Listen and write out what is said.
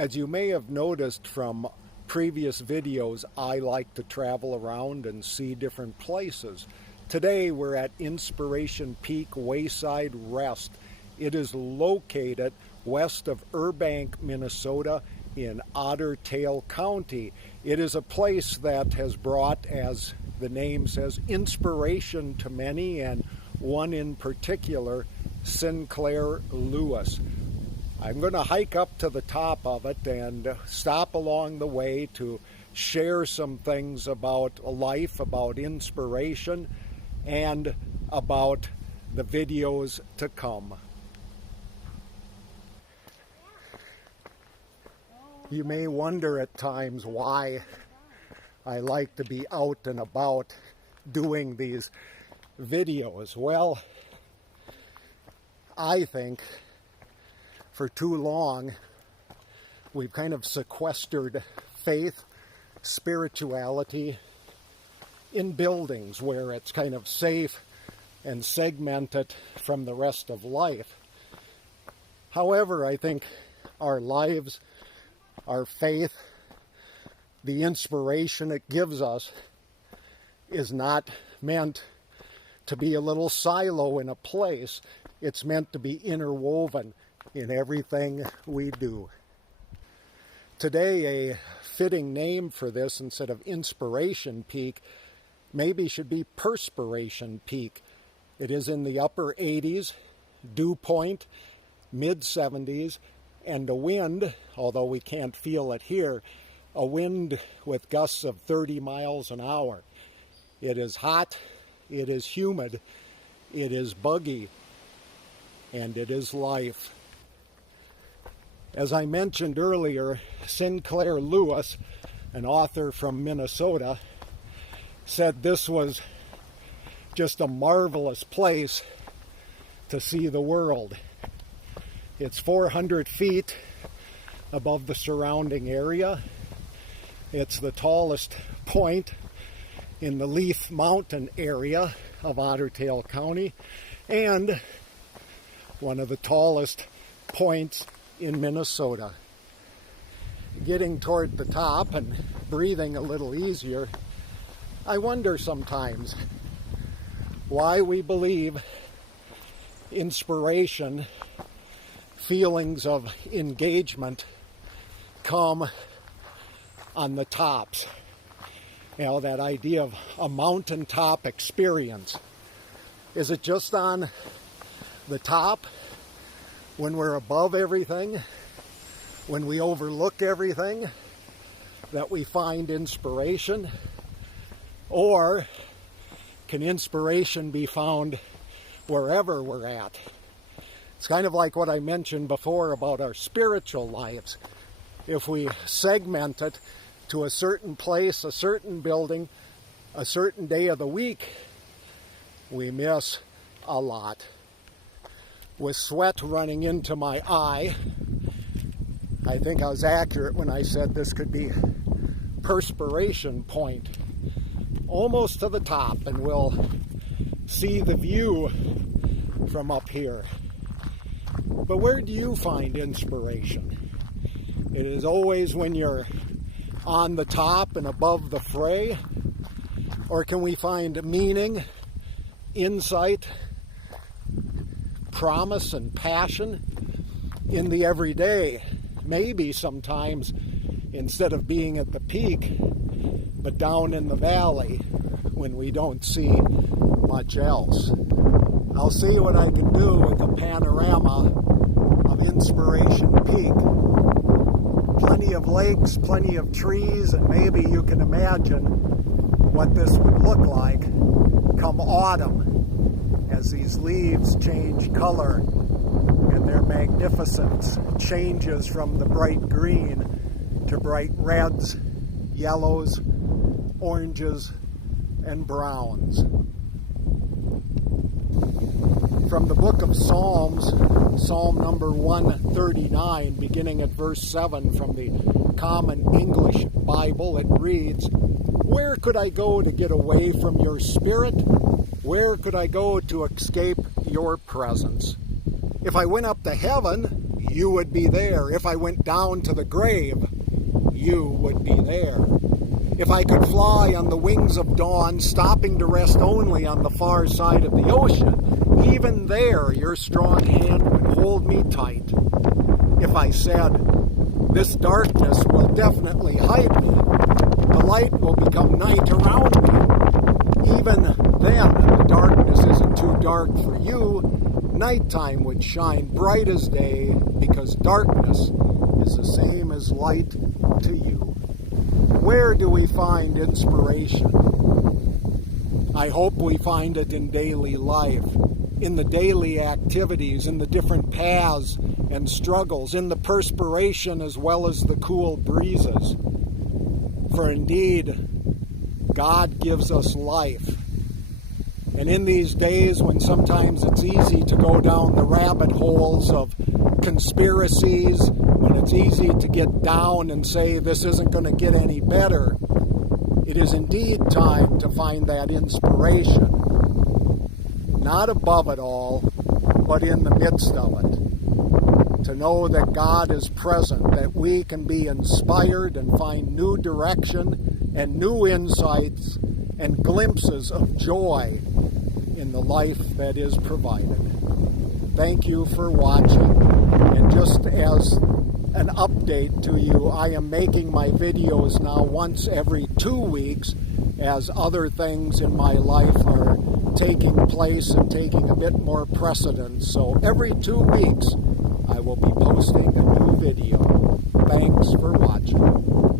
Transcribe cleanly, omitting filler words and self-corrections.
As you may have noticed from previous videos, I like to travel around and see different places. Today we're at Inspiration Peak Wayside Rest. It is located west of Burbank, Minnesota in Otter Tail County. It is a place that has brought, as the name says, inspiration to many, and one in particular, Sinclair Lewis. I'm going to hike up to the top of it and stop along the way to share some things about life, about inspiration, and about the videos to come. You may wonder at times why I like to be out and about doing these videos. Well, I think for too long we've kind of sequestered faith, spirituality in buildings where it's kind of safe and segmented from the rest of life. However, I think our lives, our faith, the inspiration it gives us is not meant to be a little silo in a place. It's meant to be interwoven in everything we do. Today, a fitting name for this, instead of Inspiration Peak, maybe should be Perspiration Peak. It is in the upper 80s, dew point, mid 70s, and a wind, although we can't feel it here, a wind with gusts of 30 miles an hour. It is hot, it is humid, it is buggy, and it is life. As I mentioned earlier, Sinclair Lewis, an author from Minnesota, said this was just a marvelous place to see the world. It's 400 feet above the surrounding area. It's the tallest point in the Leaf Mountain area of Otter Tail County, and one of the tallest points in Minnesota. Getting toward the top and breathing a little easier, I wonder sometimes why we believe inspiration, feelings of engagement come on the tops. You know, that idea of a mountaintop experience. Is it just on the top, when we're above everything, when we overlook everything, that we find inspiration? Or can inspiration be found wherever we're at? It's kind of like what I mentioned before about our spiritual lives. If we segment it to a certain place, a certain building, a certain day of the week, we miss a lot. With sweat running into my eye, I think I was accurate when I said this could be Perspiration Point, almost to the top, and we'll see the view from up here. But where do you find inspiration? It is always when you're on the top and above the fray? Or can we find meaning, insight, promise, and passion in the everyday? Maybe sometimes instead of being at the peak, but down in the valley when we don't see much else. I'll see what I can do with a panorama of Inspiration Peak. Plenty of lakes, plenty of trees, and maybe you can imagine what this would look like come autumn as these leaves change color and their magnificence changes from the bright green to bright reds, yellows, oranges, and browns. From the book of Psalms, Psalm number 139, beginning at verse 7 from the Common English Bible, it reads, "Where could I go to get away from your spirit? Where could I go to escape your presence? If I went up to heaven, you would be there. If I went down to the grave, you would be there. If I could fly on the wings of dawn, stopping to rest only on the far side of the ocean, even there your strong hand would hold me tight. If I said, this darkness will definitely hide me, the light will become night around me, even then the darkness isn't too dark for you. Nighttime would shine bright as day, because darkness is the same as light to you. Where do we find inspiration? I hope we find it in daily life, in the daily activities, in the different paths and struggles, in the perspiration as well as the cool breezes. For indeed, God gives us life. And in these days when sometimes it's easy to go down the rabbit holes of conspiracies, when it's easy to get down and say this isn't going to get any better, it is indeed time to find that inspiration. Not above it all, but in the midst of it. To know that God is present, that we can be inspired and find new direction and new insights and glimpses of joy in the life that is provided. Thank you for watching, and just as an update to you, I am making my videos now once every 2 weeks, as other things in my life are taking place and taking a bit more precedence. So every 2 weeks I will be posting a new video. Thanks for watching.